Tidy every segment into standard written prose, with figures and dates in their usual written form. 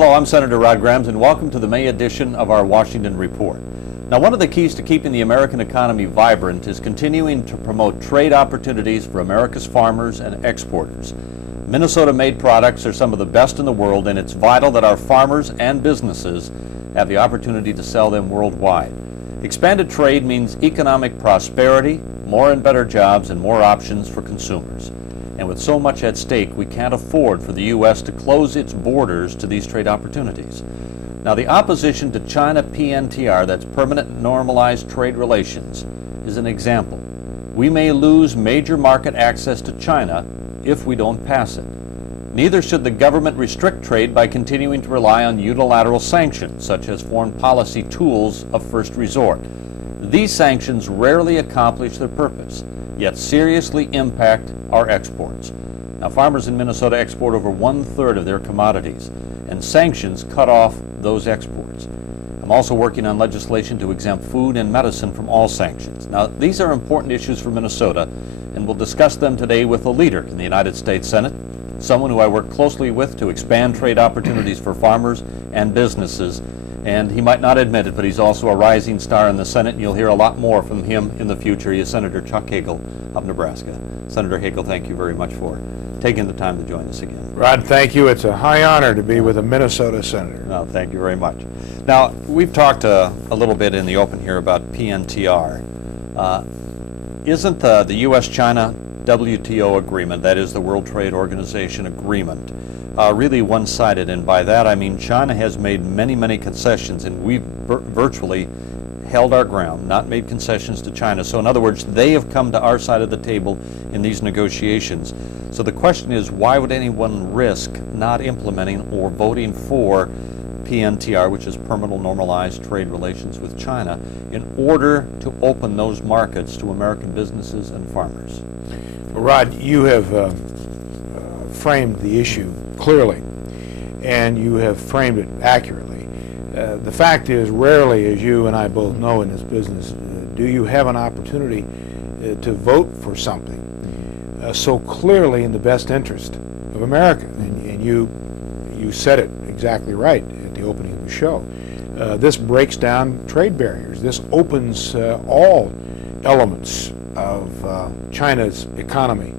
Hello, I'm Senator Rod Grams, and welcome to the May edition of our Washington Report. Now, one of the keys to keeping the American economy vibrant is continuing to promote trade opportunities for America's farmers and exporters. Minnesota-made products are some of the best in the world, and it's vital that our farmers and businesses have the opportunity to sell them worldwide. Expanded trade means economic prosperity, more and better jobs, and more options for consumers. And with so much at stake, we can't afford for the U.S. to close its borders to these trade opportunities. Now, the opposition to China PNTR, that's permanent normalized trade relations, is an example. We may lose major market access to China if we don't pass it. Neither should the government restrict trade by continuing to rely on unilateral sanctions, such as foreign policy tools of first resort. These sanctions rarely accomplish their purpose, yet seriously impact our exports. Now, farmers in Minnesota export over 1/3 of their commodities, and sanctions cut off those exports. I'm also working on legislation to exempt food and medicine from all sanctions. Now, these are important issues for Minnesota, and we'll discuss them today with a leader in the United States Senate, someone who I work closely with to expand trade opportunities for farmers and businesses. And he might not admit it, but he's also a rising star in the Senate, and you'll hear a lot more from him in the future. He is Senator Chuck Hagel of Nebraska. Senator Hagel, thank you very much for taking the time to join us again. Rod, thank you. It's a high honor to be with a Minnesota senator. No, thank you very much. Now, we've talked a little bit in the open here about PNTR. Isn't the U.S.-China WTO agreement, that is the World Trade Organization agreement, really one-sided? And by that I mean China has made many concessions, and we've virtually held our ground, not made concessions to China. So in other words, they have come to our side of the table in these negotiations. So the question is, why would anyone risk not implementing or voting for PNTR, which is permanent normalized trade relations with China, in order to open those markets to American businesses and farmers? Well, Rod, you have framed the issue clearly, and you have framed it accurately. The fact is, rarely, as you and I both know in this business, do you have an opportunity to vote for something so clearly in the best interest of America. And you said it exactly right at the opening of the show. This breaks down trade barriers. This opens all elements of China's economy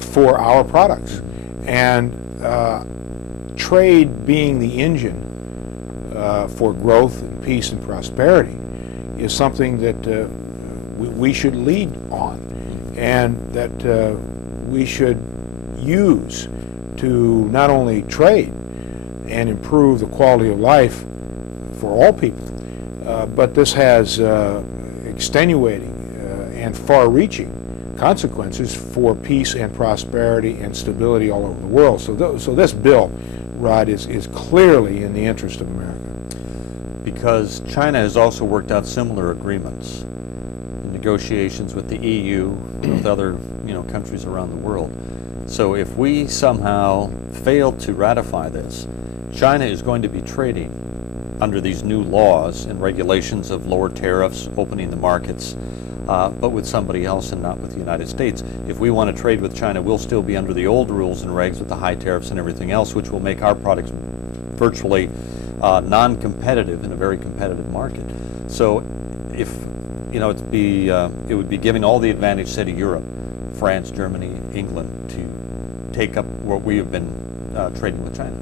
for our products. And trade being the engine for growth and peace and prosperity is something that we should lead on, and that we should use to not only trade and improve the quality of life for all people, but this has extenuating and far-reaching consequences for peace and prosperity and stability all over the world. So this bill, Rod, is clearly in the interest of America. Because China has also worked out similar agreements, negotiations with the EU, with other countries around the world. So if we somehow fail to ratify this, China is going to be trading under these new laws and regulations of lower tariffs, opening the markets, but with somebody else and not with the United States. If we want to trade with China, we'll still be under the old rules and regs with the high tariffs and everything else, which will make our products virtually non-competitive in a very competitive market. So if it would be giving all the advantage, say, to Europe, France, Germany, England, to take up what we have been trading with China.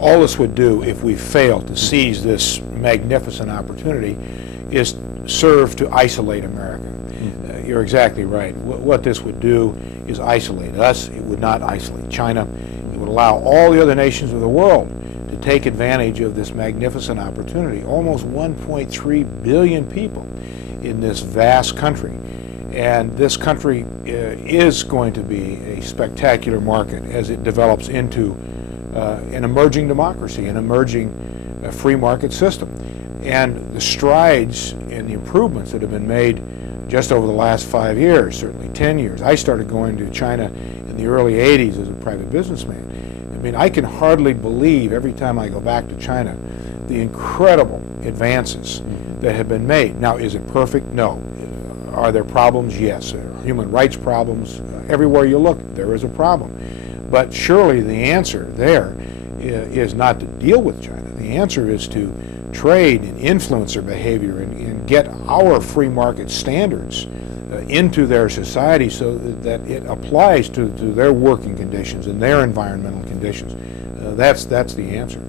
All this would do, if we fail to seize this magnificent opportunity, is serve to isolate America. You're exactly right. What this would do is isolate us. It would not isolate China. It would allow all the other nations of the world to take advantage of this magnificent opportunity. Almost 1.3 billion people in this vast country. And this country is going to be a spectacular market as it develops into an emerging democracy, an emerging free market system. And the strides and the improvements that have been made just over the last 5 years, certainly 10 years. I started going to China in the early 80s as a private businessman. I mean, I can hardly believe every time I go back to China the incredible advances that have been made. Now, is it perfect? No. Are there problems? Yes. There are human rights problems. Everywhere you look, there is a problem. But surely the answer there is not to deal with China. The answer is to trade and influence their behavior and get our free market standards into their society so that it applies to their working conditions and their environmental conditions. That's the answer.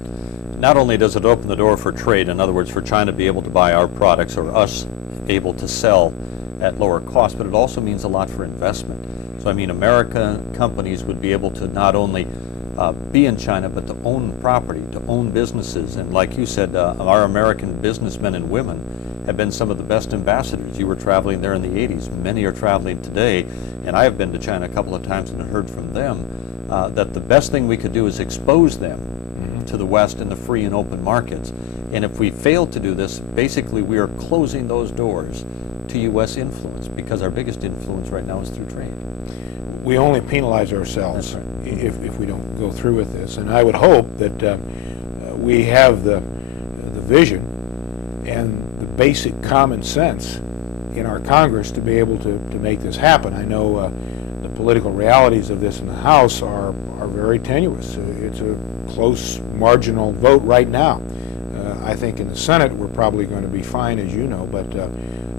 Not only does it open the door for trade, in other words, for China to be able to buy our products or us able to sell at lower cost, but it also means a lot for investment. So I mean, American companies would be able to not only be in China, but to own property, to own businesses. And like you said, our American businessmen and women have been some of the best ambassadors. You were traveling there in the 80s. Many are traveling today. And I have been to China a couple of times and heard from them that the best thing we could do is expose them to the West and the free and open markets. And if we fail to do this, basically we are closing those doors to U.S. influence, because our biggest influence right now is through trade. We only penalize ourselves if we don't go through with this. And I would hope that we have the vision and the basic common sense in our Congress to be able to make this happen. I know the political realities of this in the House are very tenuous. It's a close marginal vote right now. I think in the Senate we're probably going to be fine, as you know, but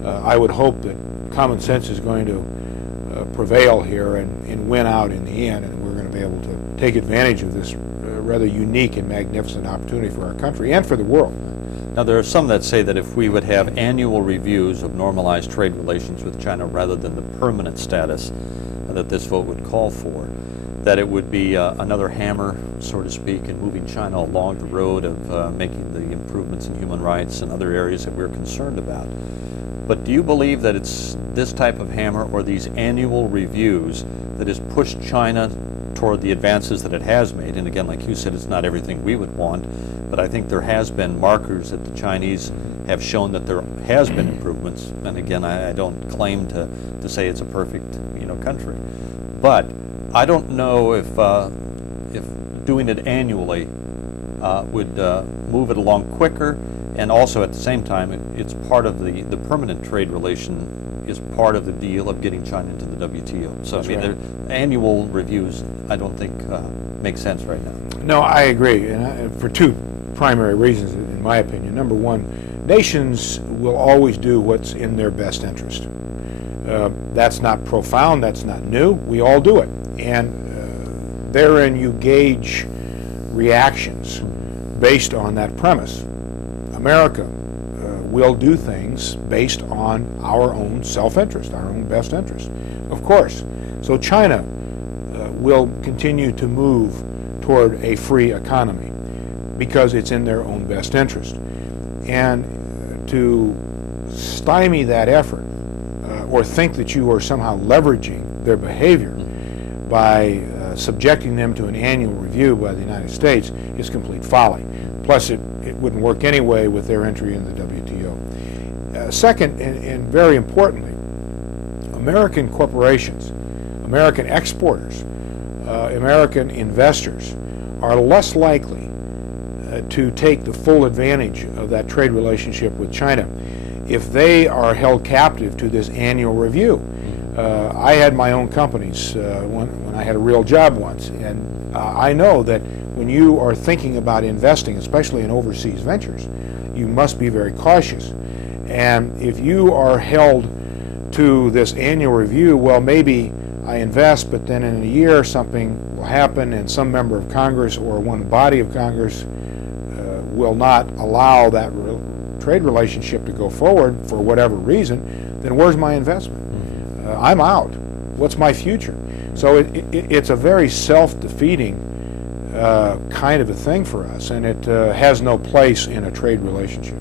I would hope that common sense is going to prevail here and win out in the end, and we're going to be able to take advantage of this rather unique and magnificent opportunity for our country and for the world. Now, there are some that say that if we would have annual reviews of normalized trade relations with China rather than the permanent status that this vote would call for, that it would be another hammer, so to speak, in moving China along the road of making the improvements in human rights and other areas that we're concerned about. But do you believe that it's this type of hammer or these annual reviews that has pushed China toward the advances that it has made? And again, like you said, it's not everything we would want, but I think there has been markers that the Chinese have shown that there has been improvements. And again, I don't claim to say it's a perfect country, but I don't know if doing it annually would move it along quicker. And also at the same time, it's part of the permanent trade relation is part of the deal of getting China into the WTO. So That's I mean, right. Annual reviews I don't think make sense right now. No, I agree, and for two primary reasons, in my opinion. Number one, nations will always do what's in their best interest. That's not profound, that's not new, we all do it. And therein you gauge reactions based on that premise. America will do things based on our own self-interest, our own best interest, of course. So China will continue to move toward a free economy because it's in their own best interest. And to stymie that effort or think that you are somehow leveraging their behavior by subjecting them to an annual review by the United States is complete folly. Plus, it wouldn't work anyway with their entry in the WTO. Second, and very importantly, American corporations, American exporters, American investors are less likely to take the full advantage of that trade relationship with China if they are held captive to this annual review. I had my own companies when I had a real job once, and I know that when you are thinking about investing, especially in overseas ventures, you must be very cautious. And if you are held to this annual review, well, maybe I invest, but then in a year something will happen and some member of Congress or one body of Congress will not allow that trade relationship to go forward for whatever reason, then where's my investment? I'm out. What's my future? So it's a very self-defeating kind of a thing for us, and it has no place in a trade relationship.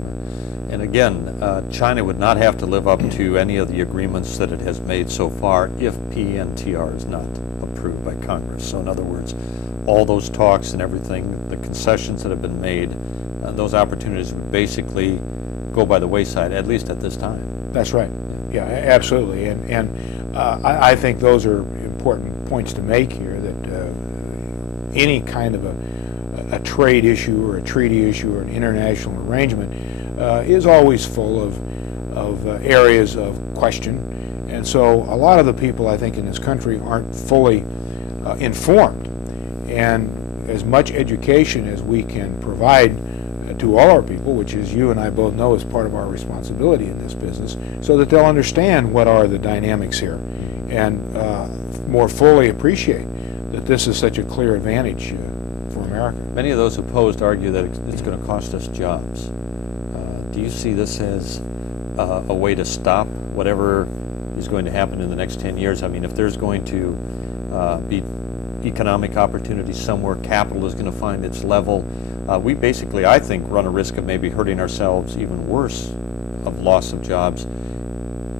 And again, China would not have to live up to any of the agreements that it has made so far if PNTR is not approved by Congress. So in other words, all those talks and everything, the concessions that have been made, those opportunities would basically go by the wayside, at least at this time. That's right. Yeah, absolutely. And I think those are important points to make here, that any kind of a trade issue or a treaty issue or an international arrangement is always full of areas of question. And so a lot of the people, I think, in this country aren't fully informed. And as much education as we can provide to all our people, which as you and I both know is part of our responsibility in this business, so that they'll understand what are the dynamics here and more fully appreciate that this is such a clear advantage for America. Many of those who opposed argue that it's going to cost us jobs. Do you see this as a way to stop whatever is going to happen in the next 10 years? I mean, if there's going to be economic opportunities somewhere, capital is going to find its level, we basically, I think, run a risk of maybe hurting ourselves even worse of loss of jobs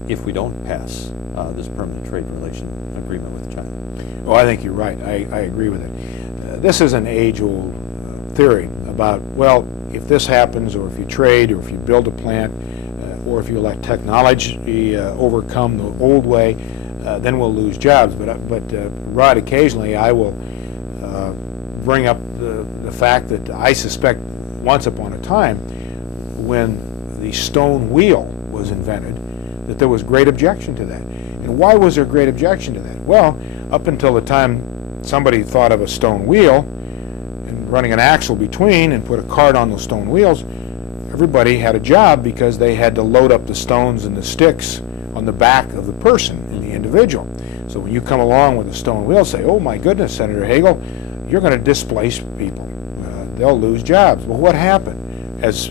if we don't pass this permanent trade relation agreement with China. Well, I think you're right. I agree with it. This is an age-old theory about, well, if this happens, or if you trade, or if you build a plant, or if you let technology overcome the old way, then we'll lose jobs. But Rod, occasionally I will bring up the fact that I suspect once upon a time, when the stone wheel was invented, that there was great objection to that. And why was there great objection to that? Well, up until the time somebody thought of a stone wheel and running an axle between and put a cart on those stone wheels, everybody had a job because they had to load up the stones and the sticks on the back of the person and the individual. So when you come along with a stone wheel, say, oh my goodness, Senator Hagel, you're going to displace people. They'll lose jobs. Well, what happened? As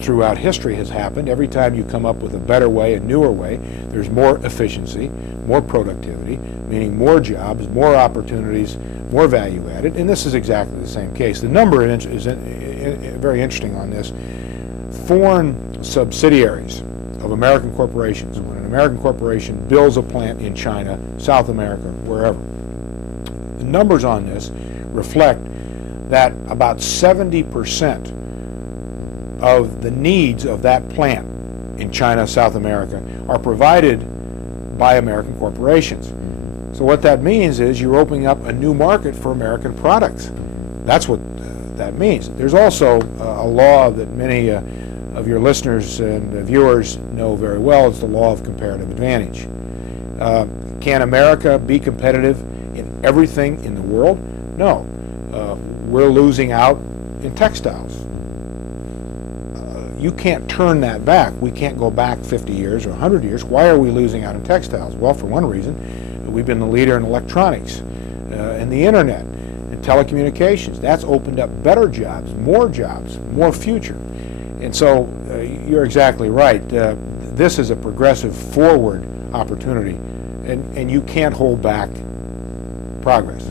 throughout history has happened, every time you come up with a better way, a newer way, there's more efficiency, more productivity, meaning more jobs, more opportunities, more value added, and this is exactly the same case. The number is very interesting on this. Foreign subsidiaries of American corporations, when an American corporation builds a plant in China, South America, wherever, the numbers on this reflect that about 70% of the needs of that plant in China, South America, are provided by American corporations. So what that means is you're opening up a new market for American products. That's what that means. There's also a law that many of your listeners and viewers know very well. It's the law of comparative advantage. Can America be competitive in everything in the world? No. We're losing out in textiles. You can't turn that back. We can't go back 50 years or 100 years. Why are we losing out in textiles? Well, for one reason, we've been the leader in electronics and the internet and telecommunications. That's opened up better jobs, more future. And so you're exactly right. This is a progressive forward opportunity, and you can't hold back progress.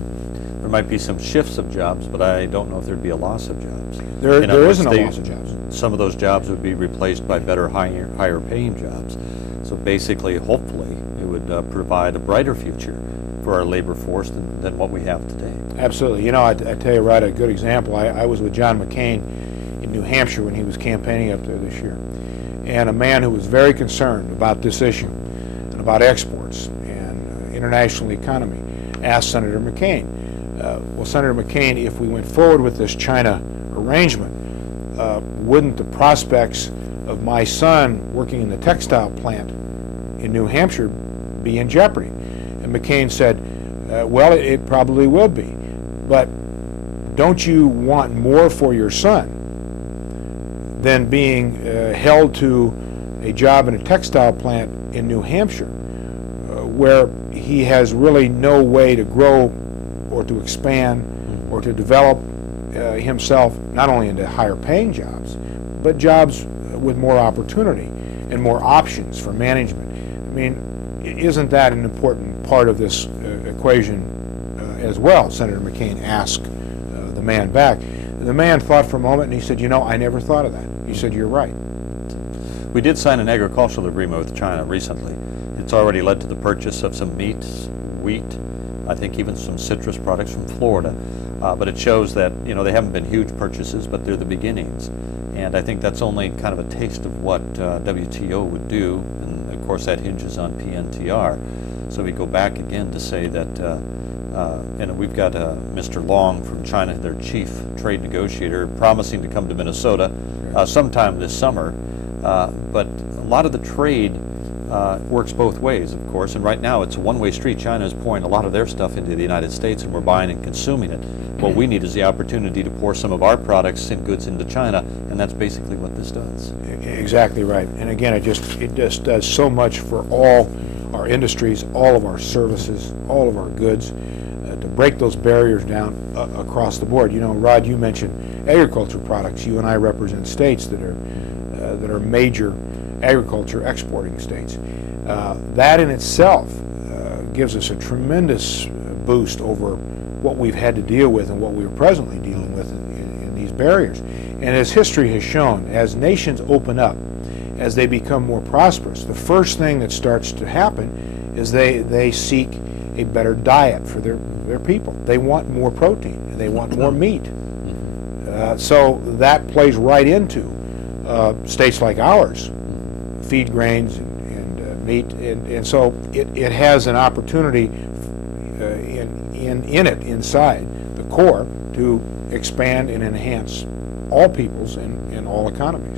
There might be some shifts of jobs, but I don't know if there'd be a loss of jobs. There isn't a loss of jobs. Some of those jobs would be replaced by better, higher paying jobs. So basically, hopefully, it would provide a brighter future for our labor force than what we have today. Absolutely. You know, I tell you, right, a good example, I was with John McCain in New Hampshire when he was campaigning up there this year. And a man who was very concerned about this issue and about exports and international economy asked Senator McCain, well, Senator McCain, if we went forward with this China arrangement, wouldn't the prospects of my son working in the textile plant in New Hampshire be in jeopardy? And McCain said, well, it probably would be, but don't you want more for your son than being held to a job in a textile plant in New Hampshire where he has really no way to grow or to expand or to develop himself not only into higher paying jobs, but jobs with more opportunity and more options for management? I mean, isn't that an important part of this equation as well? Senator McCain asked the man back. The man thought for a moment and he said, you know, I never thought of that. He said, you're right. We did sign an agricultural agreement with China recently. It's already led to the purchase of some meat, wheat, I think even some citrus products from Florida. But it shows that, you know, they haven't been huge purchases, but they're the beginnings. And I think that's only kind of a taste of what WTO would do. And of course that hinges on PNTR. So we go back again to say that, and we've got Mr. Long from China, their chief trade negotiator, promising to come to Minnesota sometime this summer. But a lot of the trade works both ways, of course, and right now it's a one-way street. China is pouring a lot of their stuff into the United States, and we're buying and consuming it. What we need is the opportunity to pour some of our products and goods into China, and that's basically what this does. Exactly right. And again, it just does so much for all our industries, all of our services, all of our goods, to break those barriers down across the board. You know, Rod, you mentioned agriculture products. You and I represent states that are major agriculture exporting states. That in itself gives us a tremendous boost over what we've had to deal with and what we're presently dealing with in these barriers. And as history has shown, as nations open up, as they become more prosperous, the first thing that starts to happen is they seek a better diet for their people. They want more protein, and they want more meat. So that plays right into states like ours, feed grains and meat, and so it has an opportunity inside the core to expand and enhance all peoples and all economies.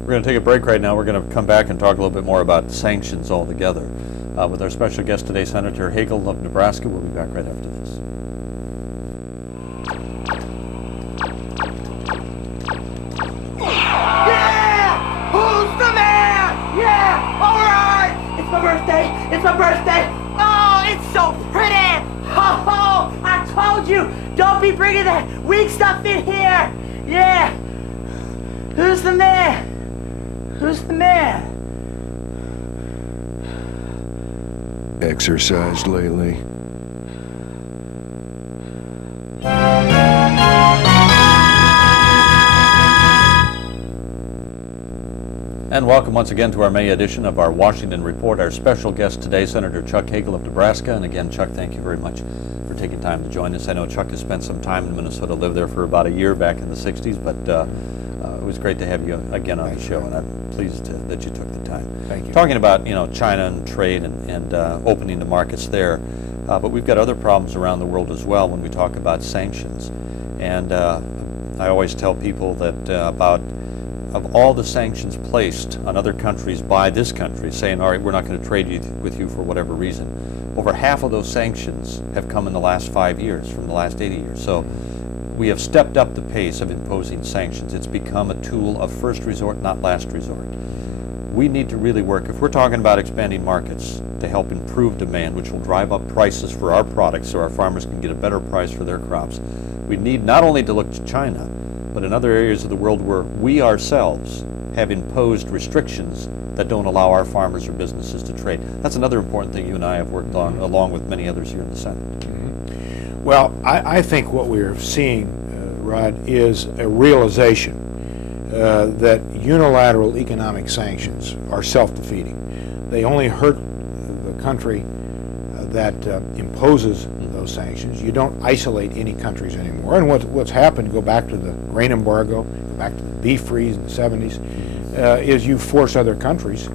We're going to take a break right now. We're going to come back and talk a little bit more about sanctions altogether with our special guest today, Senator Hagel of Nebraska. We'll be back right after this. Yeah! Who's the man? Yeah! All right! It's my birthday! It's my birthday! Oh, it's so pretty! Oh, I told you! Don't be bringing that weak stuff in here! Yeah! Who's the man? Who's the man? Exercised lately? And welcome once again to our May edition of our Washington Report. Our special guest today, Senator Chuck Hagel of Nebraska. And again, Chuck, thank you very much for taking time to join us. I know Chuck has spent some time in Minnesota, lived there for about a year back in the 60s, but it was great to have you again on the show, and I'm pleased that you took the time. Thank you. Talking about, China and trade and opening the markets there, but we've got other problems around the world as well when we talk about sanctions. And I always tell people that of all the sanctions placed on other countries by this country, saying, all right, we're not going to trade with you for whatever reason, over half of those sanctions have come in the last 5 years, from the last 80 years. So we have stepped up the pace of imposing sanctions. It's become a tool of first resort, not last resort. We need to really work, if we're talking about expanding markets to help improve demand, which will drive up prices for our products so our farmers can get a better price for their crops, we need not only to look to China, but in other areas of the world where we ourselves have imposed restrictions that don't allow our farmers or businesses to trade. That's another important thing you and I have worked on, along with many others here in the Senate. Mm-hmm. Well, I think what we're seeing, Rod, is a realization that unilateral economic sanctions are self-defeating. They only hurt the country that imposes those sanctions. You don't isolate any countries anymore. And what's happened, go back to the grain embargo, go back to the beef freeze in the 70s, is you force other countries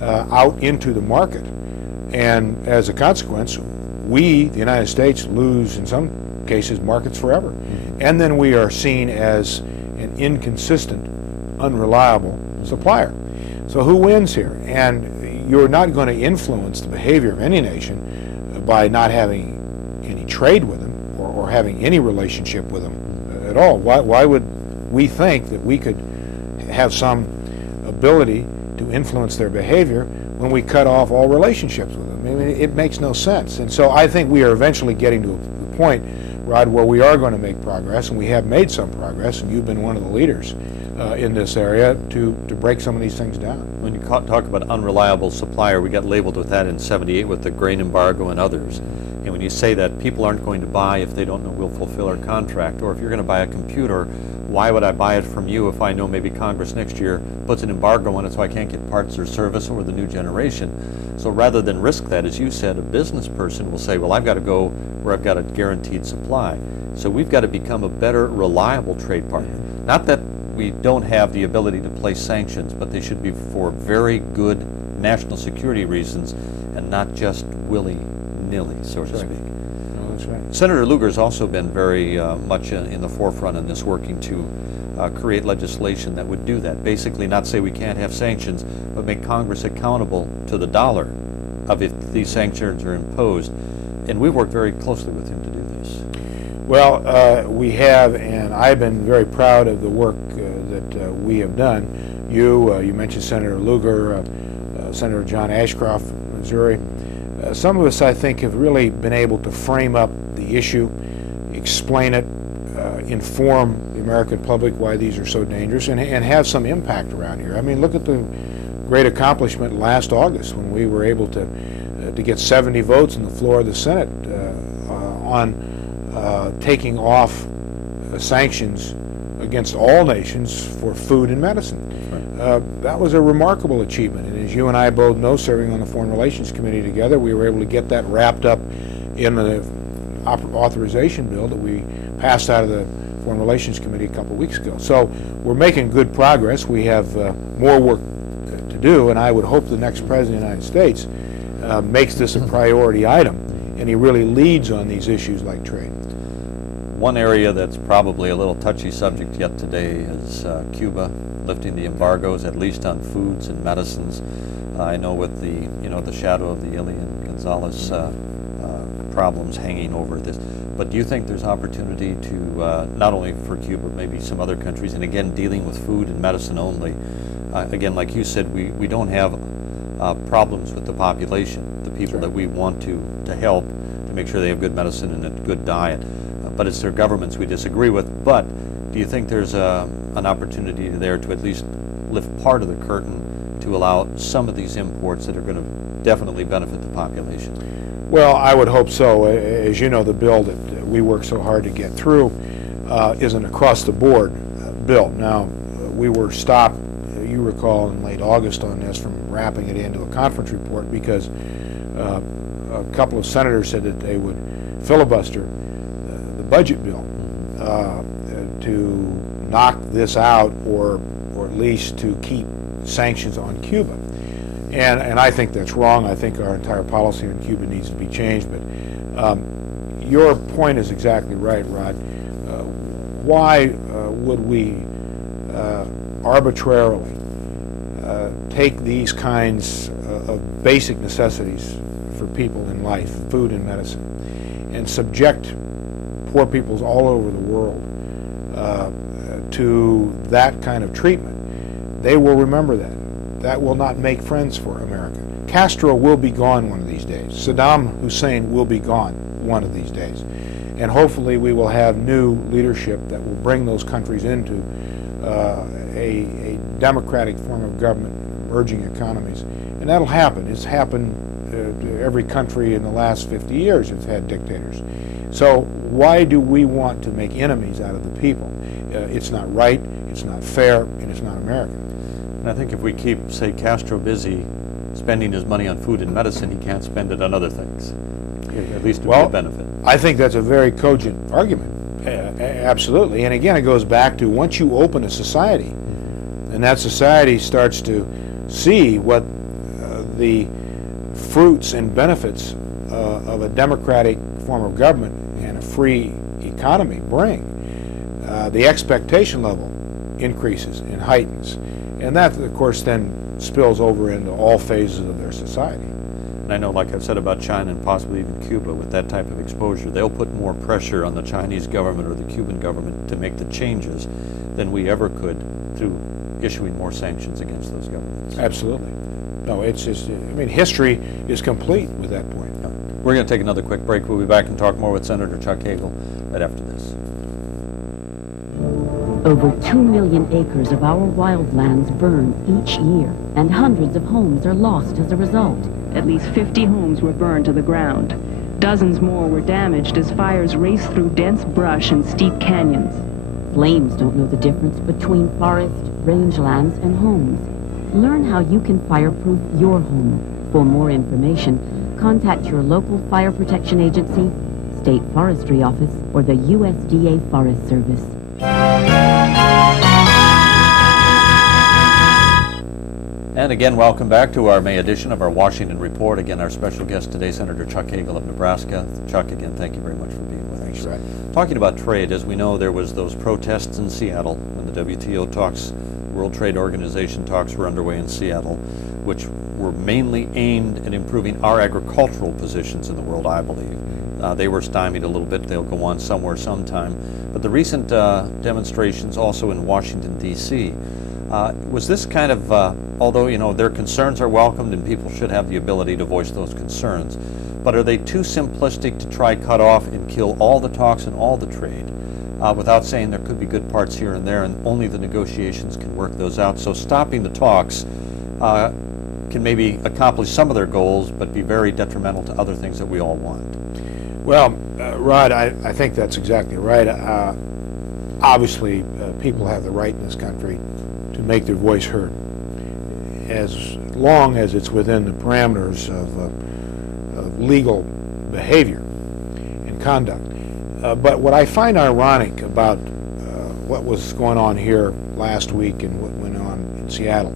out into the market. And as a consequence, we, the United States, lose, in some cases, markets forever. And then we are seen as an inconsistent, unreliable supplier. So who wins here? And you're not going to influence the behavior of any nation by not having any trade with them or having any relationship with them at all. Why would we think that we could have some ability to influence their behavior when we cut off all relationships with them? I mean, it makes no sense. And so I think we are eventually getting to a point, Rod, where we are going to make progress, and we have made some progress, and you've been one of the leaders in this area to break some of these things down. When you talk about unreliable supplier, we got labeled with that in '78 with the grain embargo and others. And when you say that people aren't going to buy if they don't know we'll fulfill our contract, or if you're going to buy a computer, why would I buy it from you if I know maybe Congress next year puts an embargo on it so I can't get parts or service or the new generation? So rather than risk that, as you said, a business person will say, well, I've got to go where I've got a guaranteed supply. So we've got to become a better, reliable trade partner. Not that we don't have the ability to place sanctions, but they should be for very good national security reasons and not just willy-nilly, so to speak. No, that's right. Senator Lugar has also been very much in the forefront in this, working to create legislation that would do that. Basically not say we can't have sanctions, but make Congress accountable to the dollar of if these sanctions are imposed. And we've worked very closely with him to do this. Well, we have, and I've been very proud of the work that we have done. You mentioned Senator Lugar, Senator John Ashcroft from Missouri. Some of us, I think, have really been able to frame up the issue, explain it, inform the American public why these are so dangerous, and have some impact around here. I mean, look at the great accomplishment last August when we were able to get 70 votes on the floor of the Senate on taking off sanctions against all nations for food and medicine. That was a remarkable achievement, and as you and I both know, serving on the Foreign Relations Committee together, we were able to get that wrapped up in the authorization bill that we passed out of the Foreign Relations Committee a couple of weeks ago. So we're making good progress. We have more work to do, and I would hope the next President of the United States makes this a priority item, and he really leads on these issues like trade. One area that's probably a little touchy subject yet today is Cuba lifting the embargoes, at least on foods and medicines. I know with the shadow of the Elian Gonzalez problems hanging over this, but do you think there's opportunity to not only for Cuba, maybe some other countries, and again dealing with food and medicine only? Again, like you said, we don't have problems with the population, the people that we want to help to make sure they have good medicine and a good diet. But it's their governments we disagree with. But do you think there's an opportunity there to at least lift part of the curtain to allow some of these imports that are going to definitely benefit the population? Well, I would hope so. As you know, the bill that we worked so hard to get through is an across-the-board bill. Now, we were stopped, you recall, in late August on this from wrapping it into a conference report because a couple of senators said that they would filibuster the budget bill to knock this out or at least to keep sanctions on Cuba. And I think that's wrong. I think our entire policy on Cuba needs to be changed. But your point is exactly right, Rod. Why would we arbitrarily take these kinds of basic necessities for people in life, food and medicine, and subject poor peoples all over the world to that kind of treatment? They will remember that. That will not make friends for America. Castro will be gone one of these days. Saddam Hussein will be gone one of these days. And hopefully we will have new leadership that will bring those countries into a democratic form of government, emerging economies. And that'll happen. It's happened to every country in the last 50 years. It's had dictators. So why do we want to make enemies out of the people? It's not right, it's not fair, and it's not American. And I think if we keep, say, Castro busy spending his money on food and medicine, he can't spend it on other things, at least to their benefit. I think that's a very cogent argument, absolutely. And again, it goes back to once you open a society, and that society starts to see what the fruits and benefits of a democratic form of government and a free economy bring, the expectation level increases and heightens. And that, of course, then spills over into all phases of their society. And I know, like I've said about China and possibly even Cuba, with that type of exposure, they'll put more pressure on the Chinese government or the Cuban government to make the changes than we ever could through issuing more sanctions against those governments. Absolutely. No, it's just, I mean, history is complete with that point. We're going to take another quick break. We'll be back and talk more with Senator Chuck Hagel right after this. Over 2 million acres of our wildlands burn each year, and hundreds of homes are lost as a result. At least 50 homes were burned to the ground. Dozens more were damaged as fires raced through dense brush and steep canyons. Flames don't know the difference between forest, rangelands, and homes. Learn how you can fireproof your home. For more information, contact your local fire protection agency, state forestry office, or the USDA Forest Service. And again, welcome back to our May edition of our Washington Report. Again, our special guest today, Senator Chuck Hagel of Nebraska. Chuck, again, thank you very much for being with us. Right. Talking about trade, as we know, there was those protests in Seattle when the WTO talks, World Trade Organization talks were underway in Seattle, which were mainly aimed at improving our agricultural positions in the world, I believe. They were stymied a little bit. They'll go on somewhere sometime. But the recent demonstrations also in Washington, D.C., was this kind of, although, you know, their concerns are welcomed and people should have the ability to voice those concerns, but are they too simplistic to try cut off and kill all the talks and all the trade without saying there could be good parts here and there and only the negotiations can work those out? So stopping the talks can maybe accomplish some of their goals but be very detrimental to other things that we all want. Well, Rod, I think that's exactly right. Obviously, people have the right in this country to make their voice heard, as long as it's within the parameters of legal behavior and conduct. But what I find ironic about what was going on here last week and what went on in Seattle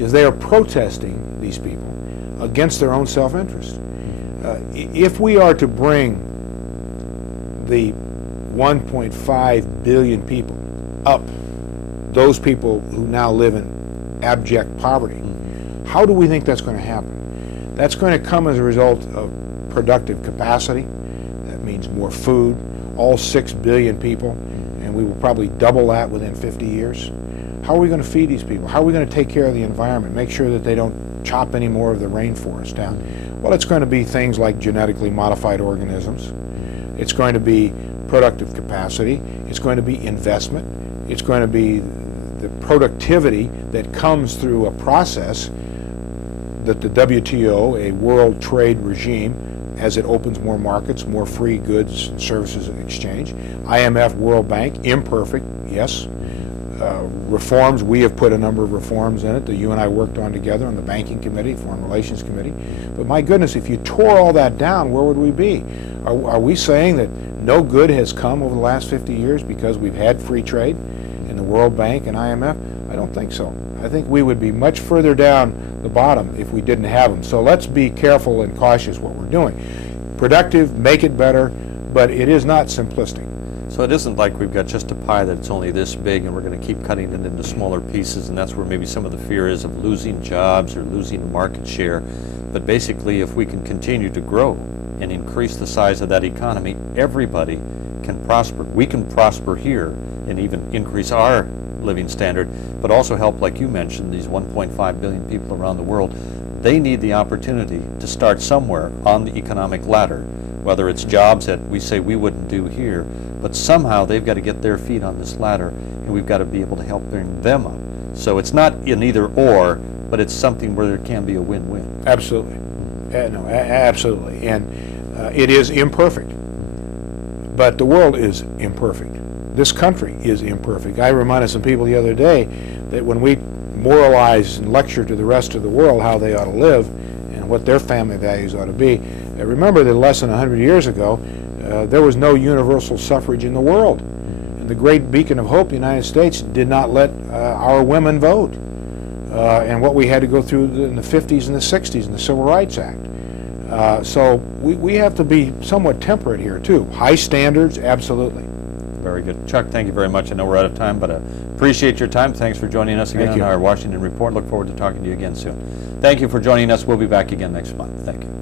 is they are protesting, these people, against their own self-interest. If we are to bring the 1.5 billion people up, those people who now live in abject poverty, how do we think that's going to happen? That's going to come as a result of productive capacity. That means more food, all 6 billion people, and we will probably double that within 50 years. How are we going to feed these people? How are we going to take care of the environment, make sure that they don't chop any more of the rainforest down? Well, it's going to be things like genetically modified organisms. It's going to be productive capacity. It's going to be investment. It's going to be the productivity that comes through a process that the WTO, a world trade regime, as it opens more markets, more free goods and services exchange. IMF, World Bank, imperfect, yes. Reforms, we have put a number of reforms in it that you and I worked on together on the Banking Committee, Foreign Relations Committee. But my goodness, if you tore all that down, where would we be? Are we saying that no good has come over the last 50 years because we've had free trade in the World Bank and IMF? I don't think so. I think we would be much further down the bottom if we didn't have them. So let's be careful and cautious what we're doing. Productive, make it better, but it is not simplistic. So it isn't like we've got just a pie that it's only this big and we're going to keep cutting it into smaller pieces, and that's where maybe some of the fear is of losing jobs or losing market share. But basically, if we can continue to grow and increase the size of that economy, everybody can prosper. We can prosper here and even increase our living standard, but also help, like you mentioned, these 1.5 billion people around the world. They need the opportunity to start somewhere on the economic ladder, whether it's jobs that we say we wouldn't do here, but somehow they've got to get their feet on this ladder, and we've got to be able to help bring them up. So it's not an either or, but it's something where there can be a win-win. Absolutely. No, absolutely. And it is imperfect. But the world is imperfect. This country is imperfect. I reminded some people the other day that when we moralize and lecture to the rest of the world how they ought to live and what their family values ought to be, remember that less than 100 years ago, there was no universal suffrage in the world. And the great beacon of hope, the United States, did not let our women vote. And what we had to go through in the 50s and the 60s in the Civil Rights Act. So we have to be somewhat temperate here, too. High standards, absolutely. Very good. Chuck, thank you very much. I know we're out of time, but I appreciate your time. Thanks for joining us again on our Washington Report. Look forward to talking to you again soon. Thank you for joining us. We'll be back again next month. Thank you.